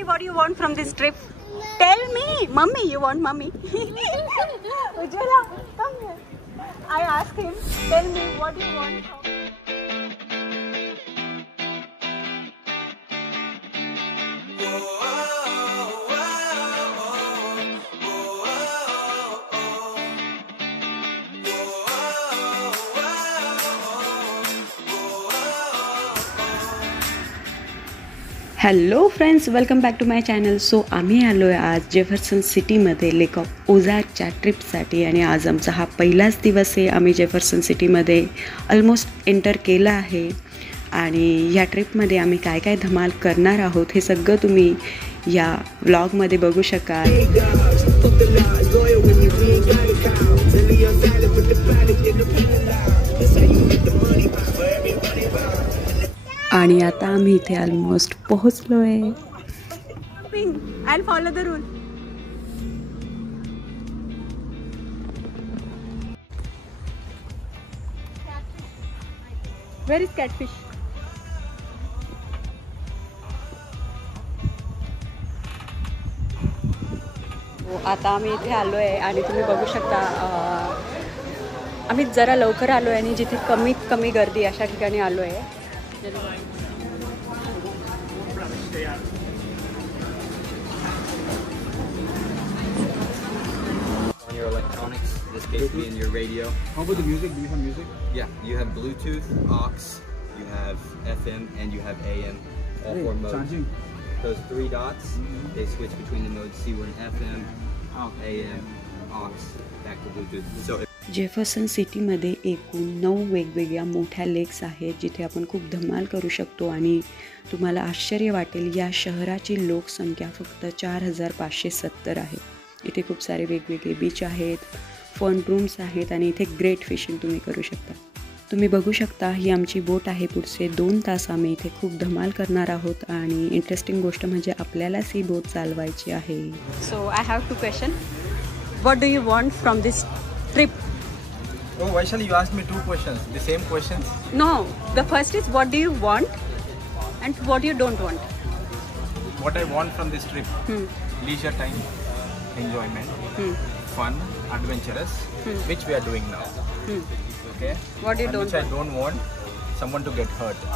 me what you want from this trip. Tell me, mummy. You want mummy? Ujjwala, come here. I asked him. Tell me what you want. Hello friends, welcome back to my channel. So आम्ही आलो आहे आज Jefferson सिटीमध्ये lake of ओझारच्या ट्रिपसाठी. आणि आज आमचा हा पहिलाच दिवस आहे. आम्ही जेफरसन सिटीमध्ये ऑलमोस्ट एंटर केलं आहे. आणि या ट्रिपमध्ये आम्ही काय काय धमाल करणार आहोत हे सगळं तुम्ही या व्लॉगमध्ये बघू शकाल. आणि आता आम्ही इथे ऑलमोस्ट पोहोचलो आहे. I'll follow the rule. Where is catfish? आता आम्ही इथे आलो आहे आणि तुम्ही बघू शकता आम्ही जरा लवकर आलो आहे आणि जिथे कमीत कमी गर्दी अशा ठिकाणी आलो आहे. On your electronics, this case being your radio. How about the music? Do you have music? Yeah, you have Bluetooth, aux, you have FM, and you have AM. All four modes. Charging. Those three dots, they switch between the modes. See, we're in FM, AM, aux, back to Bluetooth. So. Jefferson सिटीमध्ये एकूण 9 वेगवेगळ्या मोठ्या lakes आहेत जिथे आपण खूप धमाल करू शकतो. आणि तुम्हाला आश्चर्य वाटेल, या शहराची लोकसंख्या फक्त 4570 आहे. इथे खूप सारे वेगवेगळे बीच आहेत, फन रूम्स आहेत आणि इथे ग्रेट फिशिंग तुम्ही करू शकता. तुम्ही बघू शकता ही आमची बोट आहे. पुढचे 2 तास आम्ही इथे खूप धमाल करणार आहोत. आणि इंटरेस्टिंग गोष्ट म्हणजे आपल्यालाच ही बोट चालवायची आहे. So I have two question. What do you want from this trip? Oh, Vaishali, you asked me 2 questions. The same questions? No, the first is what do you want and what you don't want. What I want from this trip? Leisure time, enjoyment, fun, adventurous, which we are doing now. Okay? What you and don't which want? I don't want someone to get hurt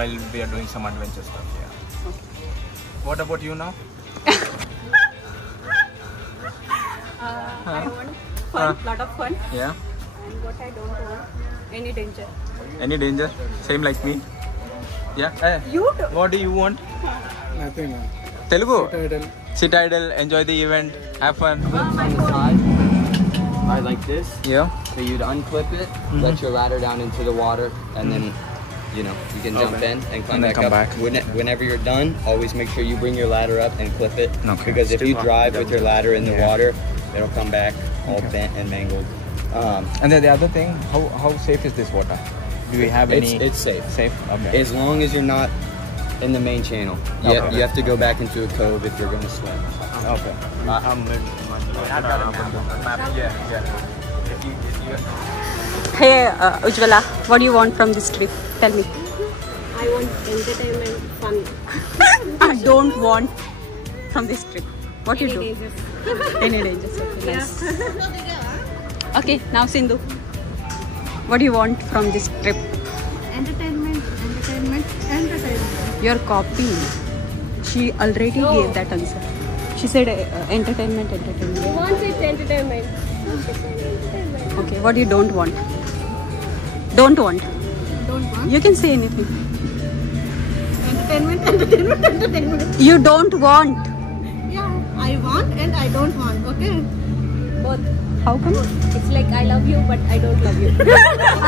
while we are doing some adventure stuff. Yeah. Okay. What about you now? I want fun, lot of fun. Yeah. And what I don't want, any danger. Any danger? Same like me. Yeah. Hey, You do. what do you want? Nothing. Telugu. Idle. Sit idle, enjoy the event, have fun. Clips on the side are like this. Yeah. So you'd unclip it, let your ladder down into the water, and then, you know, you can jump in and come back up. Whenever you're done, always make sure you bring your ladder up and clip it. Okay. Because if you drive with your ladder in the water, it'll come back all bent and mangled. And then the other thing, how safe is this water? Do we have any? It's safe. Safe. Okay. As long as you're not in the main channel. You have to go back into a cove if you're going to swim. Okay. Hey, Ujjwala, what do you want from this trip? Tell me. I want entertainment, fun. I don't want from this trip. What you do? Dangers. Any dangers? Okay, nice. Okay, now Sindhu, what do you want from this trip? Entertainment. Your copy. She already gave that answer. She said entertainment. Who wants it entertainment? Okay, what you don't want? Don't want. Don't want. You can say anything. Entertainment. You don't want. Yeah, I want and I don't want. Okay. Both. How come? It's like I love you, but I don't love you.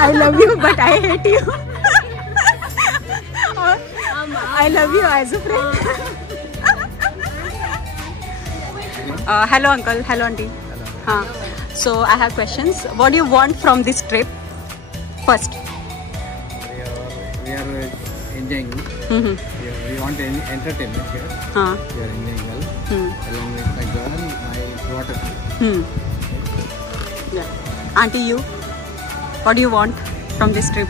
I love you, but I hate you. Or I love you as a friend. Hello, uncle. Hello, auntie. Hello. So I have questions. What do you want from this trip? First. We are enjoying. We want any entertainment here. We are enjoying well. Along with my girl, my daughter. Yeah. Auntie, you? What do you want from this trip?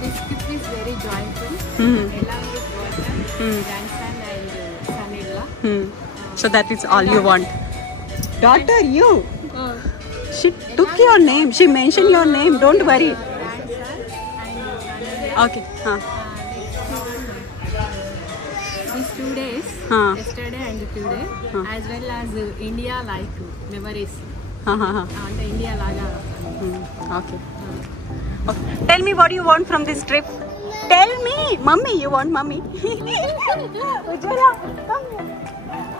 This trip is very joyful. Along with water, grandson, I So that is all you want. Daughter, you. She took your name. She mentioned your name. Don't worry. Okay. These 2 days, yesterday and today, as well as India like memories. And India laga. Okay. Tell me what you want from this trip. Tell me, Mummy. You want Mummy? Ujjwala, come here.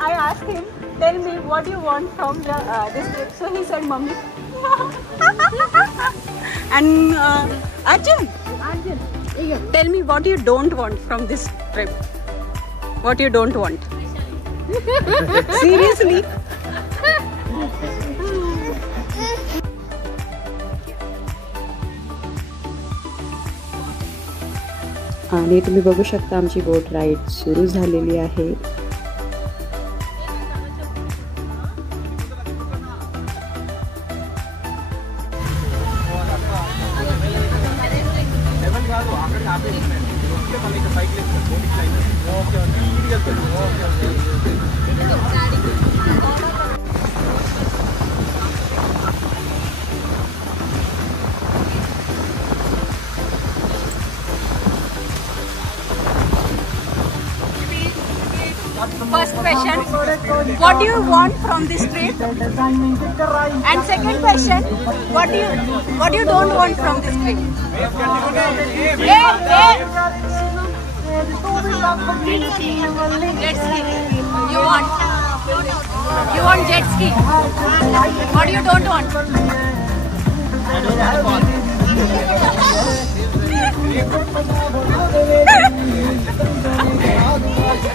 I asked him, tell me what you want from this trip. So he said, Mummy. And Arjun, tell me what you don't want from this trip. What you don't want? Seriously? आणि तुम्ही बघू शकता आमची boat ride सुरू झालेली आहे. First question, what do you want from this trip? And second question, what do you don't want from this trip? Jet ski. You want jet ski? What you don't want?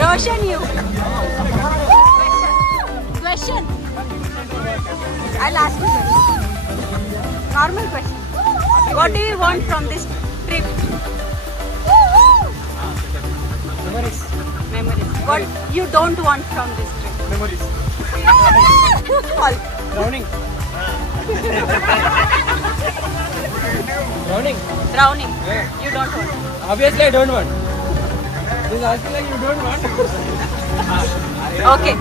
Roshan, you. Question. I'll ask you question. Normal question. What do you want from this trip? Memories. What you don't want from this trip? Memories. Drowning. Drowning. You don't want. Obviously, I don't want. This is asking like you don't want. Okay.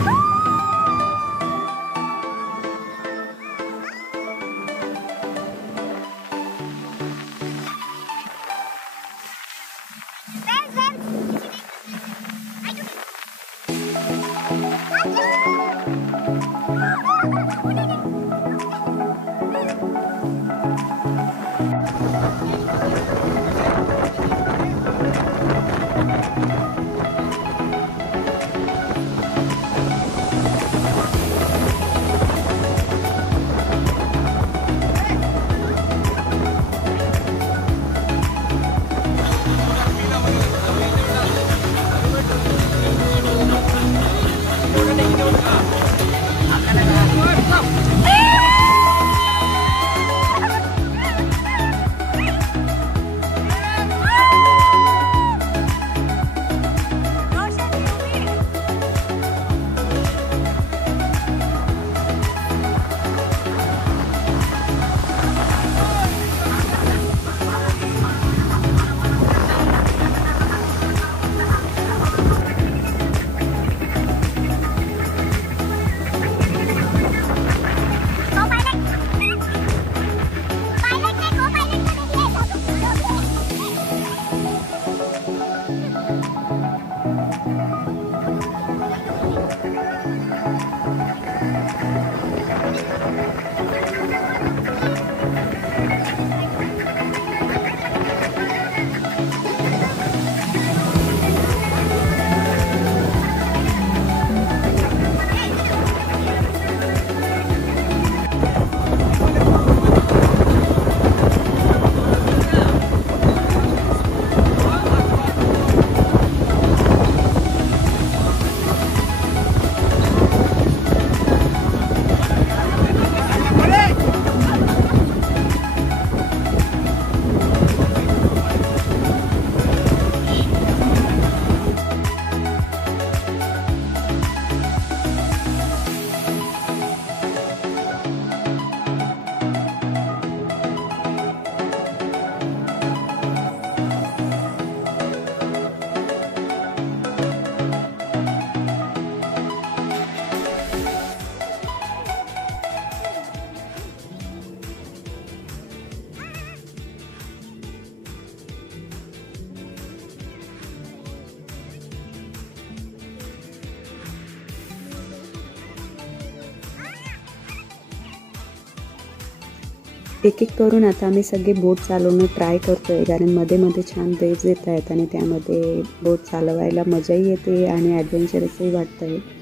एक एक करून आता आम्ही सगळे boat चालवणं try करतो आहे, कारण मध्ये मध्ये छान वेव्ज येत आहेत आणि त्यामध्ये बोट चालवायला मजाही येते आणि ॲडव्हेंचरसही वाटतं आहे.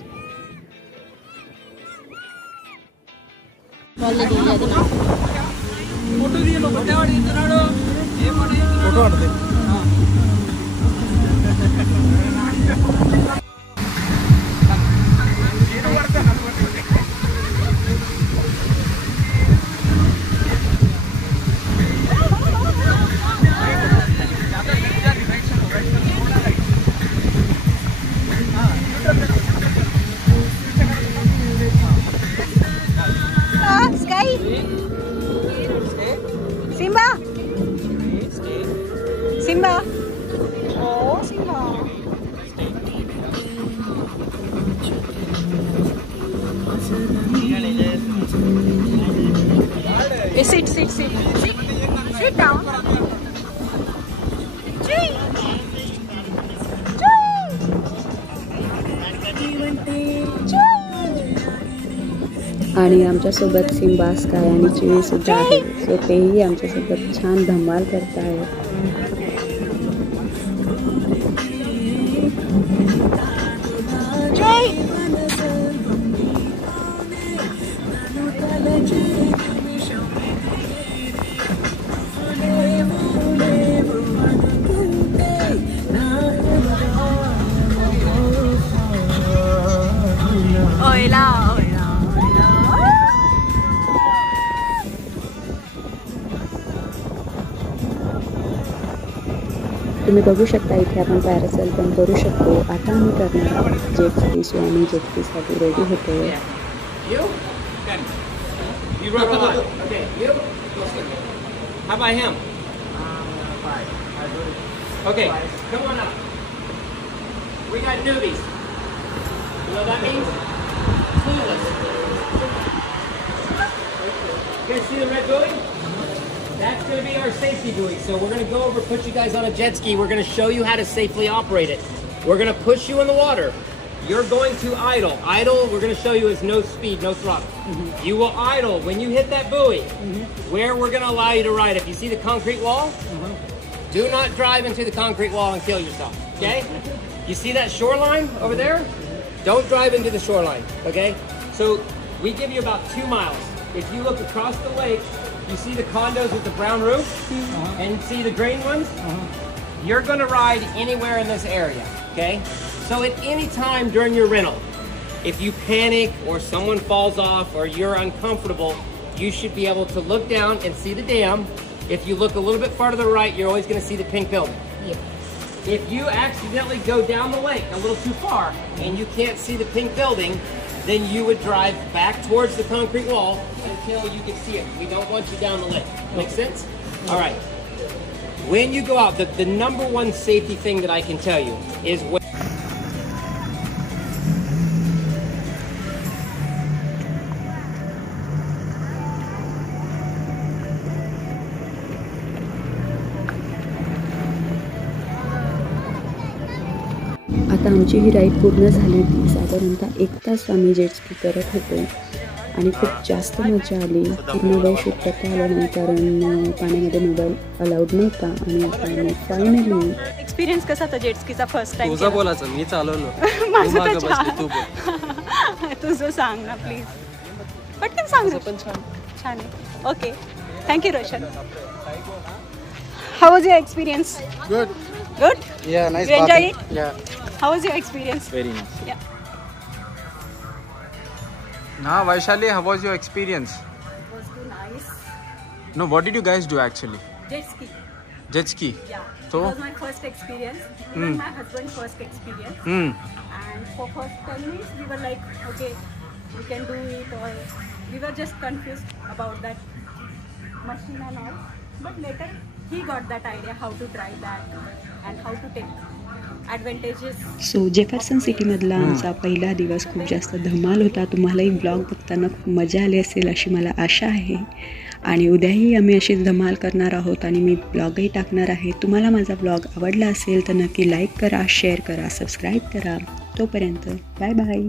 Simba. Oh, Simba. Hey, sit down. आणि आमच्यासोबत सिम्बा, स्काय आणि चिवीसुद्धा आहे. सो तेही आमच्यासोबत छान धमाल करत आहेत. तुम्ही बघू शकता इथे आपण पॅरासेल पण करू शकतो. आता आम्ही करणार आहोत जेट स्की. सो आम्ही जेट स्कीसाठी रेडी होतो. How about him? 5. Okay, come on up. We got newbies. You know what that means? Clueless. You guys see the red buoy? That's going to be our safety buoy. So we're going to go over, put you guys on a jet ski. We're going to show you how to safely operate it. We're going to push you in the water. You're going to idle. Idle, we're going to show you, is no speed, no throttle. You will idle when you hit that buoy. Where we're going to allow you to ride. If you see the concrete wall, do not drive into the concrete wall and kill yourself. Okay? You see that shoreline over there? Don't drive into the shoreline. Okay? So we give you about 2 miles. If you look across the lake, you see the condos with the brown roof and see the green ones? You're going to ride anywhere in this area, okay? So at any time during your rental, if you panic or someone falls off or you're uncomfortable, you should be able to look down and see the dam. If you look a little bit far to the right, you're always going to see the pink building. If you accidentally go down the lake a little too far and you can't see the pink building, then you would drive back towards the concrete wall until you can see it. We don't want you down the lake. Make sense? All right. When you go out, the number one safety thing that I can tell you is when आता आमची ही ride पूर्ण झाली. साधारणतः 1 तास आम्ही jet ski करत होतो आणि खूप जास्त मजा आली. पूर्ण वेळ शूट करता आलं नाही कारण पाण्यामध्ये मोबाईल अलाउड नव्हता. आणि आता फायनली एक्सपिरियन्स कसा होता जेट स्कीचा फर्स्ट टाइम? तुझं बोलायचं, मी चालवलो. तुझं सांग ना प्लीज, पटकन सांग. पण छान आहे. Okay, thank you Roshan. How was your experience? Good? Yeah, nice. You enjoyed it? Yeah. How was your experience? Very nice. Yeah. Now, Vaishali, how was your experience? It was too nice. No, what did you guys do actually? Jet ski. Jet ski? Yeah. So? It was my first experience. Even my husband's first experience. And for first 10 minutes, we were like, okay, we can do it. Or we were just confused about that machine and all. But later, he got that idea how to drive that and how to take advantages. So Jefferson सिटीमधला आमचा पहिला दिवस खूप जास्त धमाल होता. तुम्हालाही blog बघताना खूप मजा आली असेल अशी मला आशा आहे. आणि उद्याही आम्ही अशीच धमाल करणार आहोत आणि मी ब्लॉगही टाकणार आहे. तुम्हाला माझा ब्लॉग आवडला असेल तर नक्की लाईक करा, शेअर करा, सबस्क्राईब करा. तोपर्यंत बाय बाय.